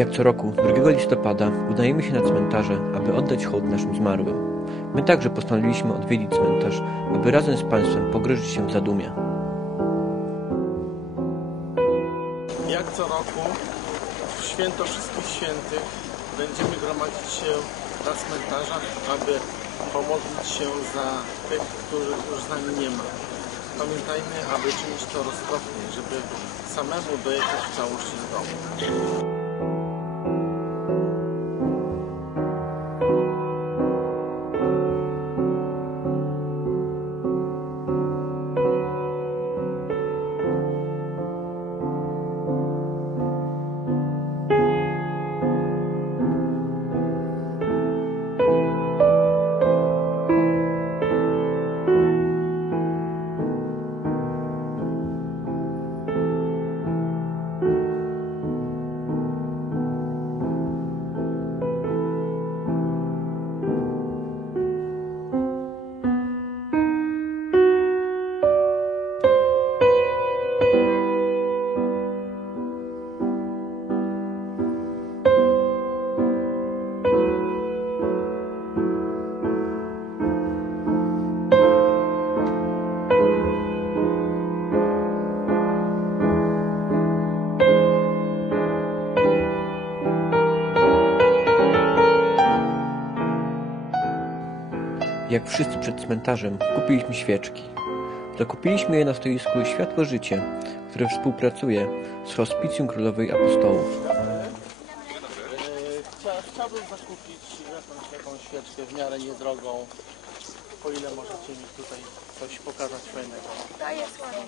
Jak co roku, 2 listopada udajemy się na cmentarze, aby oddać hołd naszym zmarłym. My także postanowiliśmy odwiedzić cmentarz, aby razem z Państwem pogrążyć się w zadumie. Jak co roku w święto Wszystkich Świętych będziemy gromadzić się na cmentarzach, aby pomodlić się za tych, których już z nami nie ma. Pamiętajmy, aby czynić to roztropnie, żeby samemu dojechać w całości do domu. Jak wszyscy przed cmentarzem, kupiliśmy świeczki. Zakupiliśmy je na stoisku Światło Życie, które współpracuje z Hospicjum Królowej Apostołów. Chcia- Chciałbym zakupić jakąś taką świeczkę w miarę niedrogą. Po ile możecie mi tutaj coś pokazać fajnego? To jest ładne.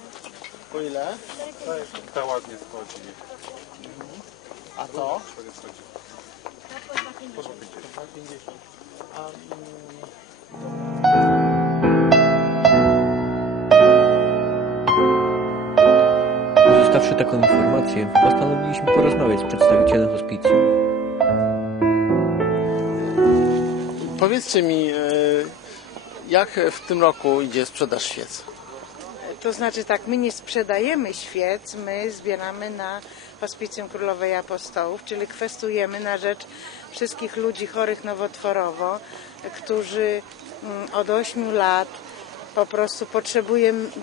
Po ile? Ta ładnie schodzi. A to? To po 2,50. 2,50. A Uzyskawszy taką informację, postanowiliśmy porozmawiać z przedstawicielem hospicjum. powiedzcie mi, e, jak w tym roku idzie sprzedaż świec? To znaczy tak, my nie sprzedajemy świec, my zbieramy na Hospicjum Królowej Apostołów, czyli kwestujemy na rzecz wszystkich ludzi chorych nowotworowo, którzy mm, od 8 lat po prostu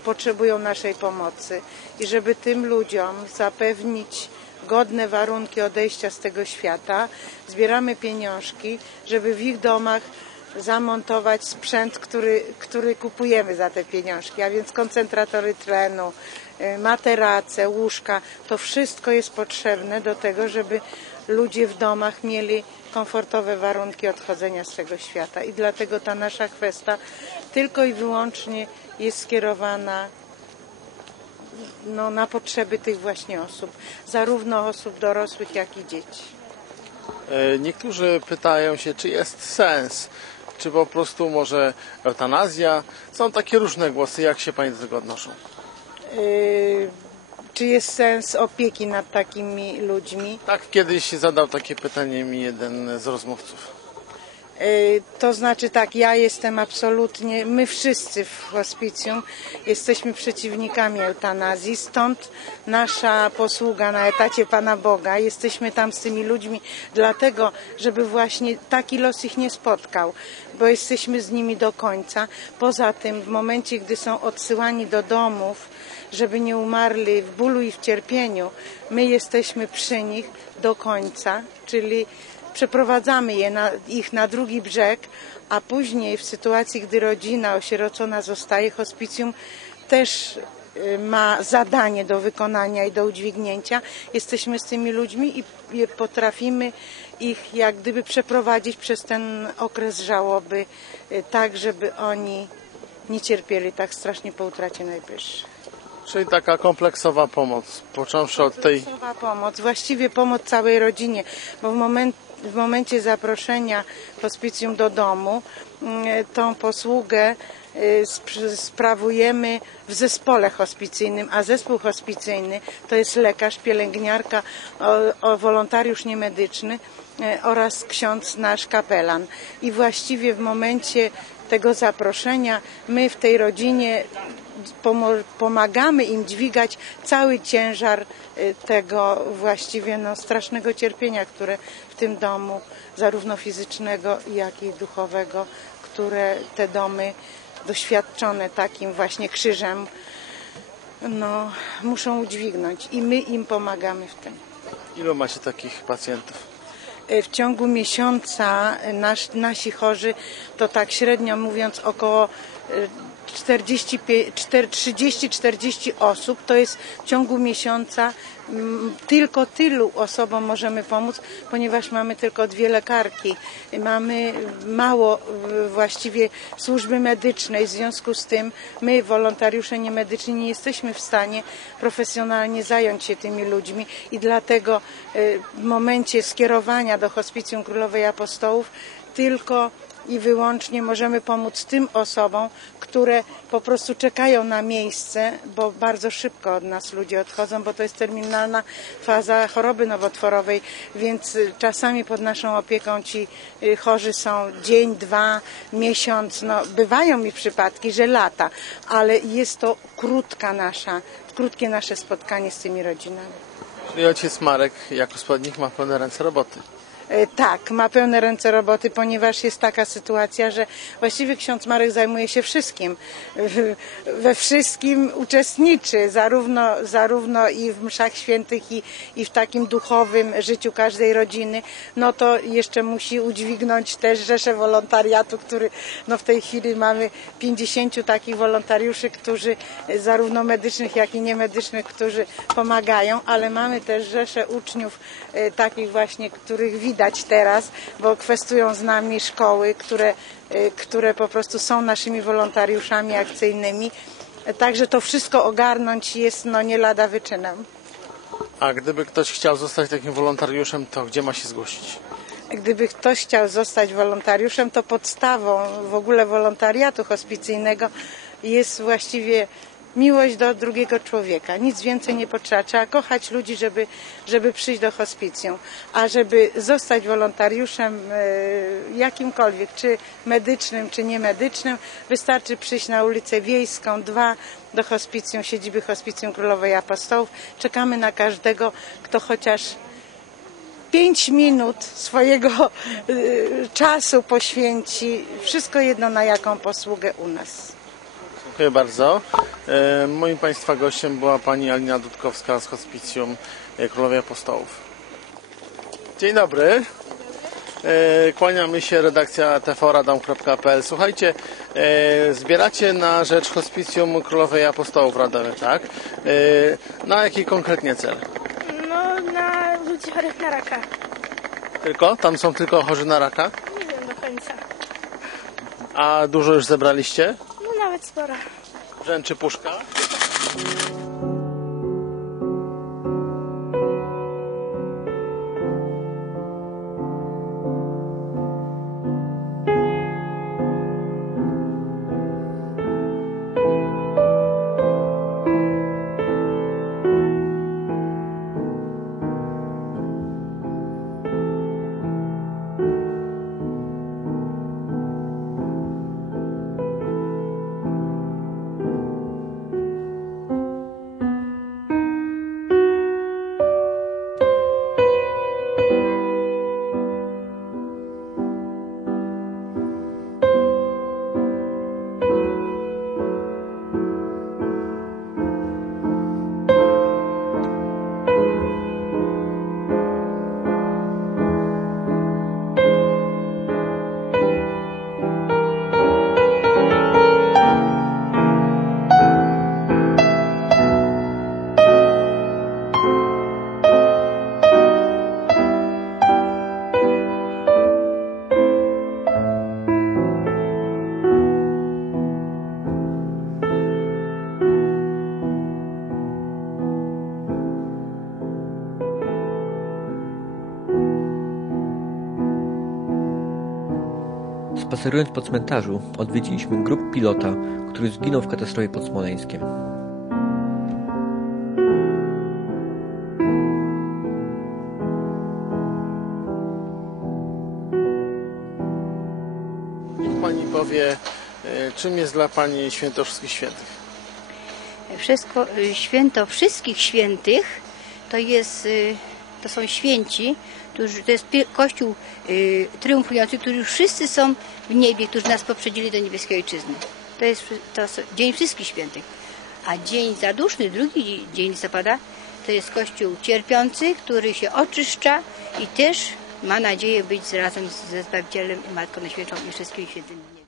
potrzebują, naszej pomocy i żeby tym ludziom zapewnić godne warunki odejścia z tego świata, zbieramy pieniążki, żeby w ich domach zamontować sprzęt, który, który kupujemy za te pieniążki, a więc koncentratory tlenu, y, materace, łóżka. To wszystko jest potrzebne do tego, żeby ludzie w domach mieli komfortowe warunki odchodzenia z tego świata. I dlatego ta nasza kwesta tylko i wyłącznie jest skierowana no, na potrzeby tych właśnie osób, zarówno osób dorosłych, jak i dzieci. E, Niektórzy pytają się, czy jest sens, czy po prostu może eutanazja. Są takie różne głosy, jak się Pani do tego odnoszą? Yy, czy jest sens opieki nad takimi ludźmi? Tak, kiedyś zadał takie pytanie mi jeden z rozmówców. Yy, To znaczy tak, ja jestem absolutnie, my wszyscy w hospicjum jesteśmy przeciwnikami eutanazji, stąd nasza posługa na etacie Pana Boga. Jesteśmy tam z tymi ludźmi dlatego, żeby właśnie taki los ich nie spotkał, bo jesteśmy z nimi do końca. Poza tym w momencie, gdy są odsyłani do domów, żeby nie umarli w bólu i w cierpieniu, my jesteśmy przy nich do końca, czyli przeprowadzamy je na, ich na drugi brzeg, a później w sytuacji, gdy rodzina osierocona zostaje, hospicjum też y, ma zadanie do wykonania i do udźwignięcia. Jesteśmy z tymi ludźmi i potrafimy ich jak gdyby przeprowadzić przez ten okres żałoby, y, tak żeby oni nie cierpieli tak strasznie po utracie najbliższych. Czyli taka kompleksowa pomoc, począwszy od tej Kompleksowa pomoc, właściwie pomoc całej rodzinie, bo w, moment, w momencie zaproszenia hospicjum do domu mm, tą posługę y, sp- sprawujemy w zespole hospicyjnym, a zespół hospicyjny to jest lekarz, pielęgniarka, o, o wolontariusz niemedyczny y, oraz ksiądz nasz kapelan. I właściwie w momencie tego zaproszenia my w tej rodzinie pomagamy im dźwigać cały ciężar y, tego właściwie no, strasznego cierpienia, które w tym domu, zarówno fizycznego, jak i duchowego, które te domy doświadczone takim właśnie krzyżem, no, muszą udźwignąć i my im pomagamy w tym. Ilu macie takich pacjentów? W ciągu miesiąca nasz, nasi chorzy to tak średnio mówiąc około 30-40 osób. To jest w ciągu miesiąca mm, tylko tylu osobom możemy pomóc, ponieważ mamy tylko dwie lekarki. Mamy mało właściwie służby medycznej. W związku z tym my, wolontariusze niemedyczni, nie jesteśmy w stanie profesjonalnie zająć się tymi ludźmi i dlatego e, w momencie skierowania do Hospicjum Królowej Apostołów tylko i wyłącznie możemy pomóc tym osobom, które po prostu czekają na miejsce, bo bardzo szybko od nas ludzie odchodzą, bo to jest terminalna faza choroby nowotworowej, więc y, czasami pod naszą opieką ci y, chorzy są dzień, dwa, miesiąc. No, bywają mi przypadki, że lata, ale jest to krótka nasza, krótkie nasze spotkanie z tymi rodzinami. Czyli ojciec Marek jako składnik ma pełne ręce roboty. E, Tak, ma pełne ręce roboty, ponieważ jest taka sytuacja, że właściwie ksiądz Marek zajmuje się wszystkim. We wszystkim uczestniczy, zarówno, zarówno i w mszach świętych, i, i w takim duchowym życiu każdej rodziny. No to jeszcze musi udźwignąć też rzeszę wolontariatu, który no w tej chwili mamy 50 takich wolontariuszy, którzy zarówno medycznych, jak i niemedycznych, którzy pomagają, ale mamy też rzeszę uczniów e, takich właśnie, których widać teraz, bo kwestują z nami szkoły, które, e, które po prostu są naszymi wolontariuszami akcyjnymi. Także to wszystko ogarnąć jest no nie lada wyczynem. A gdyby ktoś chciał zostać takim wolontariuszem, to gdzie ma się zgłosić? Gdyby ktoś chciał zostać wolontariuszem, to podstawą w ogóle wolontariatu hospicyjnego jest właściwie miłość do drugiego człowieka. Nic więcej nie potrzeba. Trzeba kochać ludzi, żeby, żeby przyjść do hospicjum. A żeby zostać wolontariuszem e, jakimkolwiek, czy medycznym, czy niemedycznym, wystarczy przyjść na ulicę Wiejską 2 do hospicjum, siedziby Hospicjum Królowej Apostołów. Czekamy na każdego, kto chociaż pięć minut swojego y, czasu poświęci, wszystko jedno na jaką posługę u nas. Dziękuję bardzo. E, Moim Państwa gościem była Pani Alina Dudkowska z Hospicjum e, Królowej Apostołów. Dzień dobry. E, Kłaniamy się, redakcja tvradam.pl. Słuchajcie, zbieracie na rzecz Hospicjum Królowej Apostołów w Radowie, tak? Na jaki konkretnie cel? No, na ludzi chorych na raka. Tylko? Tam są tylko chorzy na raka? Nie wiem do końca. A dużo już zebraliście? No, nawet sporo. Rzęczy puszka? Spacerując po cmentarzu, odwiedziliśmy grób pilota, który zginął w katastrofie pod Smoleńskiem. Niech Pani powie, e, czym jest dla Pani Święto Wszystkich Świętych? Wszystko, y, święto wszystkich świętych to jest, y, to są święci, którzy, to jest Kościół y, triumfujący, którzy już wszyscy są w niebie, którzy nas poprzedzili do niebieskiej ojczyzny. To jest to Dzień Wszystkich Świętych. A dzień zaduszny, drugi dzień listopada, to jest Kościół cierpiący, który się oczyszcza i też ma nadzieję być razem ze Zbawicielem i Matką Najświętszą i wszystkimi świętymi.